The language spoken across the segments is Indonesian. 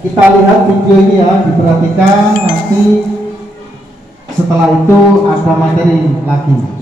Kita lihat video ini ya, diperhatikan, nanti setelah itu ada materi lagi.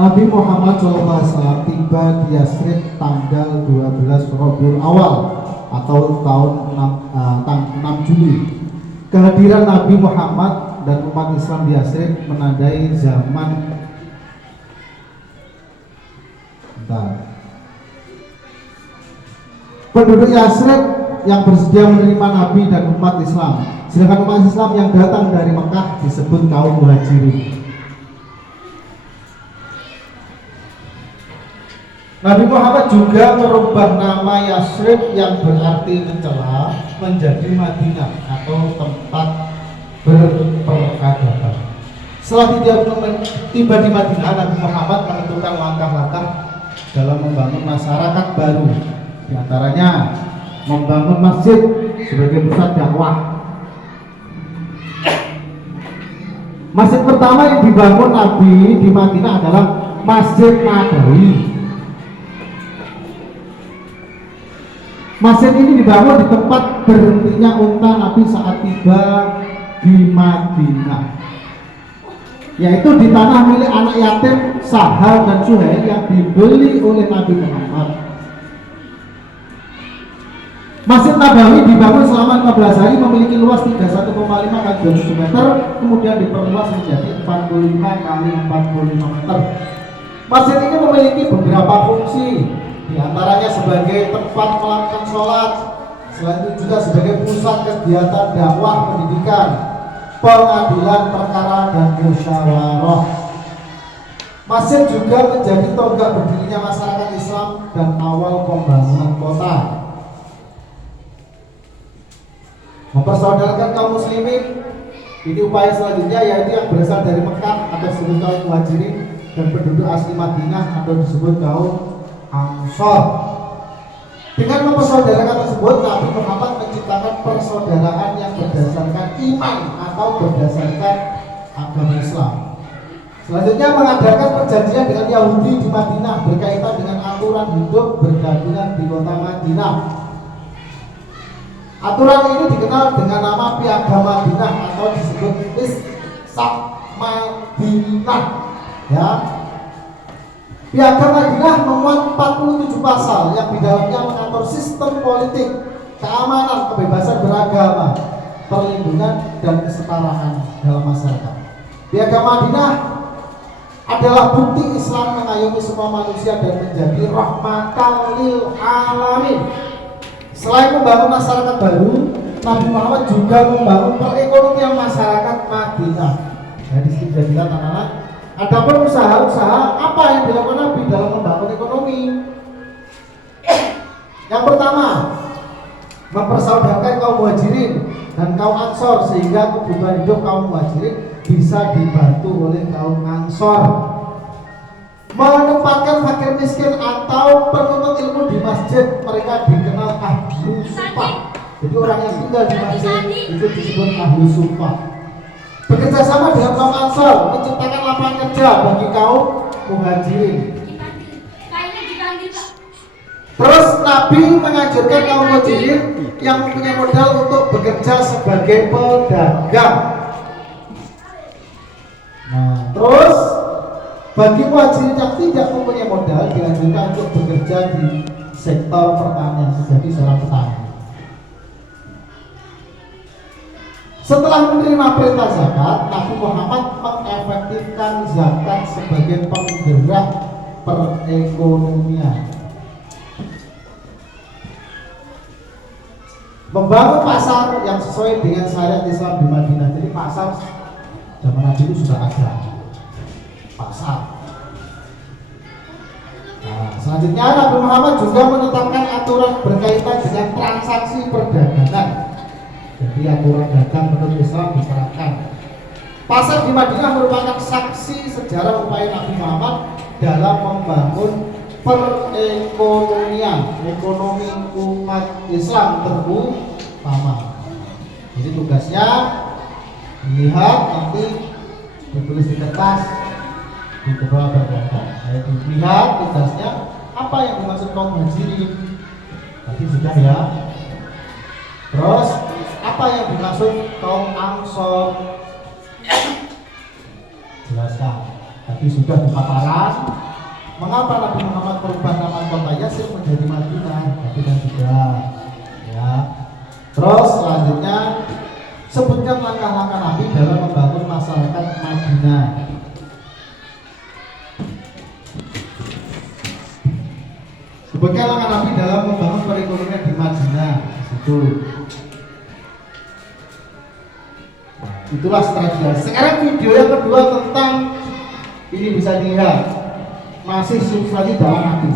Nabi Muhammad SAW tiba di Yasrib tanggal 12 Rabiul Awal atau tahun 6 Juli. Kehadiran Nabi Muhammad dan umat Islam di Yasrib menandai zaman penduduk Yasrib yang bersedia menerima Nabi dan umat Islam. Sedangkan umat Islam yang datang dari Mekah disebut kaum Muhajirin. Nabi Muhammad juga merubah nama Yasrib yang berarti mencela menjadi Madinah atau tempat berperadaban. Setelah tiba di Madinah, Nabi Muhammad menentukan langkah-langkah dalam membangun masyarakat baru. Di antaranya membangun masjid sebagai pusat dakwah. Masjid pertama yang dibangun Nabi di Madinah adalah Masjid Nabawi. Masjid ini dibangun di tempat berhentinya unta Nabi saat tiba di Madinah, yaitu di tanah milik anak yatim Sahal dan Suhail yang dibeli oleh Nabi Muhammad. Masjid Nabawi dibangun selama 15 hari, memiliki luas 31,5 x 27 meter, kemudian diperluas menjadi 45 x 45 meter. Masjid ini memiliki beberapa fungsi, di antaranya sebagai tempat melakukan sholat, selain itu juga sebagai pusat kegiatan dakwah, pendidikan, pengadilan perkara, dan musyawarah. Masjid juga menjadi tonggak berdirinya masyarakat Islam dan awal pembangunan kota. Mempersaudarakan kaum muslimin, ini upaya selanjutnya, yaitu yang berasal dari Mekah atau disebut kaum Muhajirin dan penduduk asli Madinah atau disebut kaum Ansor. Dengan mempersaudarakan tersebut, Nabi Muhammad menciptakan persaudaraan yang berdasarkan iman atau berdasarkan agama Islam. Selanjutnya mengadakan perjanjian dengan Yahudi di Madinah berkaitan dengan aturan hidup berdampingan di kota Madinah. Aturan ini dikenal dengan nama Piagam Madinah atau disebut Mitsaq Madinah. Ya. Piagam Madinah memuat 47 pasal yang di dalamnya mengatur sistem politik, keamanan, kebebasan beragama, perlindungan, dan kesetaraan dalam masyarakat. Piagam Madinah adalah bukti Islam mengayomi semua manusia dan menjadi rahmatan lil alamin. Selain membangun masyarakat baru, Nabi Muhammad juga membangun perekonomian masyarakat Madinah. Jadi sudah dilihat anak-anak. Adapun usaha-usaha apa yang dilakukan Nabi dalam membangun ekonomi? Yang pertama, mempersaudarkan kaum Muhajirin dan kaum Ansor sehingga kebutuhan hidup kaum Muhajirin bisa dibantu oleh kaum Ansor. Menempatkan fakir miskin atau penuntut ilmu di masjid, mereka dikenal ahlu sufah. Jadi orang yang tinggal di masjid itu disebut ahlu sufah. Bekerja sama dengan kaum Ansor, menciptakan lapangan kerja bagi kaum Muhajirin. Terus Nabi menganjurkan kaum Muhajirin yang mempunyai modal untuk bekerja sebagai pedagang. Nah, terus bagi Muhajirin yang tidak mempunyai modal dianjurkan untuk bekerja di sektor pertanian menjadi seorang petani. Setelah menerima perintah zakat, Nabi Muhammad mengefektifkan zakat sebagai penggerak perekonomian. Membangun pasar yang sesuai dengan syariat Islam di Madinah. Jadi pasar zaman Nabi itu sudah ada pasar. Nah, selanjutnya Nabi Muhammad juga menetapkan aturan berkaitan dengan transaksi perdagangan. Jadi aturan dagang menurut Islam diserahkan. Pasar di Madinah merupakan saksi sejarah upaya Nabi Muhammad dalam membangun perekonomian, ekonomi umat Islam terutama. Jadi tugasnya dilihat, nanti ditulis di kertas, di bawah berkelompok. Dilihat tugasnya apa yang dimaksud kaum muhajirin. Tadi sudah ya. Terus apa yang dimaksud kaum ansor? Jelaskan. Tadi sudah di paparan. Mengapa Nabi Muhammad merubah nama kota Yatsrib menjadi Madinah? Tadi kan sudah. Ya. Terus selanjutnya sebutkan langkah-langkah Nabi dalam membangun masyarakat Madinah. Sebutkan langkah Nabi dalam membangun perekonomian di Madinah. Itu. Itulah strategi. Sekarang video yang kedua tentang ini bisa dilihat masih substansi dalam hati.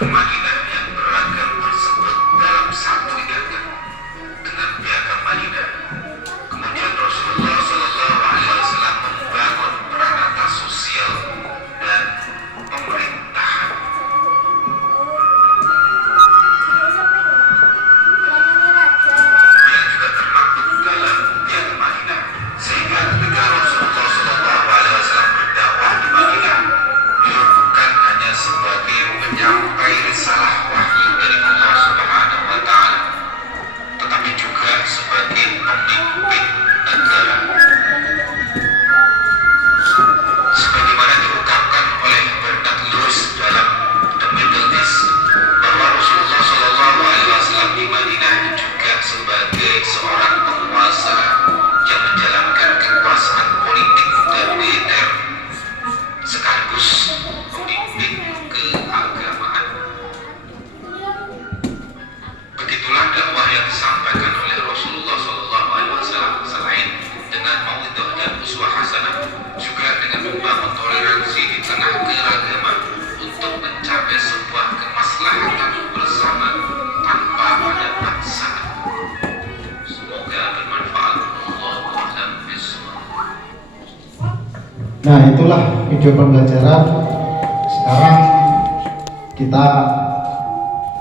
Madinah yang beragam tersebut dalam satu ikatan dengan piagam Madinah. Kemudian Rasulullah Shallallahu Alaihi Wasallam membangun peranata sosial dan pemerintahan. Yang juga termaktub dalam piagam Madinah, sehingga ketika Rasulullah Shallallahu Alaihi Wasallam berdakwah di Madinah, beliau bukan hanya sebagai penyampai risalah wahyu dari Allah Subhanahu Wa Taala, tetapi juga sebagai pemimpin negara. Sebagaimana diungkapkan oleh Bernard Lewis dalam The Middle East, bahwa Rasulullah Shallallahu Alaihi Wasallam di Madinah juga sebagai seorang penguasa yang menjalankan kekuasaan politik dan militer sekaligus pemimpin keagamaan. Begitulah dakwah yang disampaikan oleh Rasulullah SAW, selain dengan mauidhah dan uswah hasanah, juga dengan membangun toleransi di tengah keragaman untuk mencapai sebuah kemaslahatan bersama tanpa ada paksaan. Semoga bermanfaat. Allahu a'lam bishawab. Nah, itulah video pembelajaran. Sekarang kita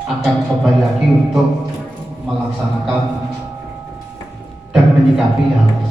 akan kembali lagi untuk melaksanakan dan menyikapi hal tersebut.